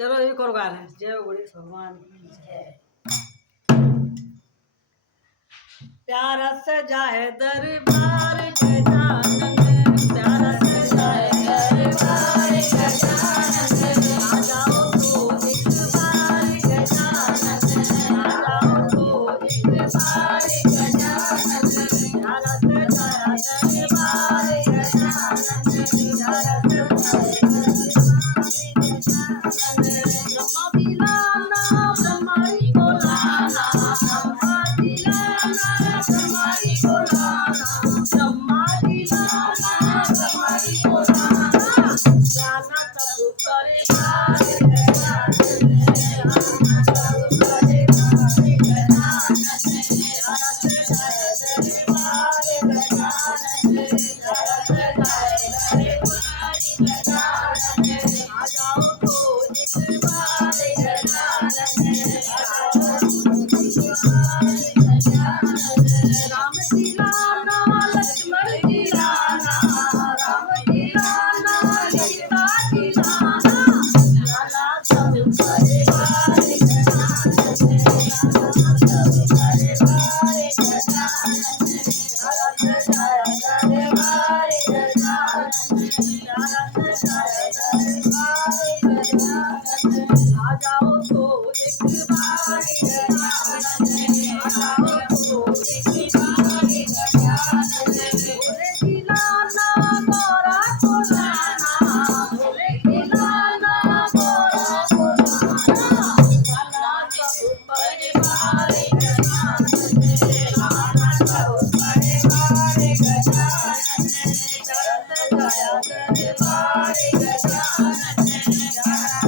चलो ये करो गाने जय गणेश भगवान की जय। प्यारा सजा है दरबार गजानन, प्यारा सजा है दरबार गजानन, आ जाओ तो एक बार गजानन, आ जाओ तो एक बार गजानन, प्यारा सजा है दरबार गजानन, प्यारा सजा है ब्रह्मा दिलाना ब्रह्माई बोलाना, ब्रह्मा दिलाना ब्रह्माई बोलाना, ब्रह्मा दिलाना ब्रह्माई बोलाना, गाना सब परिवार गजानन, गाना सब परिवार गजानन, प्यारा सजा है दरबार गजानन, प्यारा सजा है दरबार गजानन, आ जाओ तो एक बार गजानन, आ जाओ तो एक बार गजानन, राम दिलाना लक्ष्मण दिलाना, राम दिलाना सीता दिलाना, गाना सब परिवार गजानन, गाना सब परिवार गजानन, प्यारा सजा है दरबार गजानन, प्यारा सजा है दरबार गजानन, आ जाओ तो एक बार गजानन, आ जाओ तो एक बार गजानन, भोले दिलाना गोरा को लाना, भोले दिलाना गोरा को लाना, गाना सब परिवार गजानन, गाना सब परिवार गजानन, प्यारा सजा है दरबार गजानन, प्यारा सजा है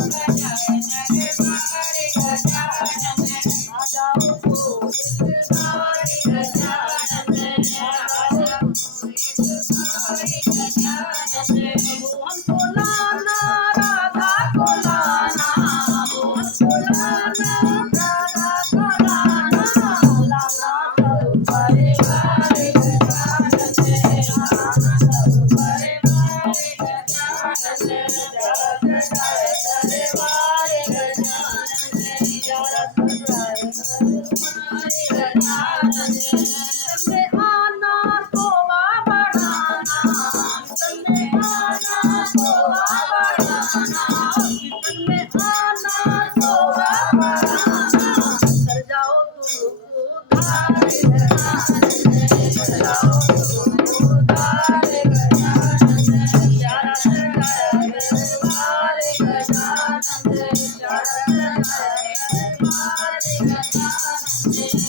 दरबार गजानन, आ जाओ तो एक बार गजानन, आ जाओ तो एक बार गजानन, मोहन को लाना राधा को लाना, मोहन को लाना राधा को लाना, लाना सब परिवार गजानन, लाना सब परिवार गजानन, प्यारा सजा है दरबार गजानन, प्यारा सजा है दरबार गजानन, तन्ने आना शोभा बढ़ाना, तन्ने आना शोभा बढ़ाना, तन्ने आना शोभा बढ़ाना, कर जाओ तुम उद्धार गजानन, कर जाओ तुम उद्धार गजानन, प्यारा सजा है दरबार गजानन, प्यारा सजा है दरबार गजानन।